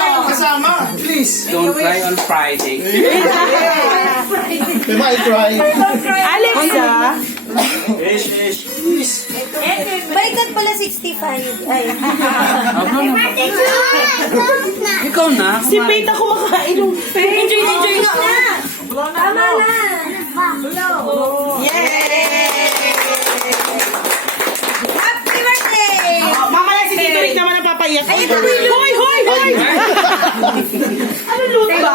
kasama. Please. Don't cry on Friday. May might try. Alexa. Baliktad pala 65. Ay. Ikaw na. Si Faith ako makain ng Faith. Enjoy na. Tama na. Yay! Happy birthday! Mamaya si Tito Rick naman ang papaiyak. Hoy! Hoy! Hoy! Ano luto ba?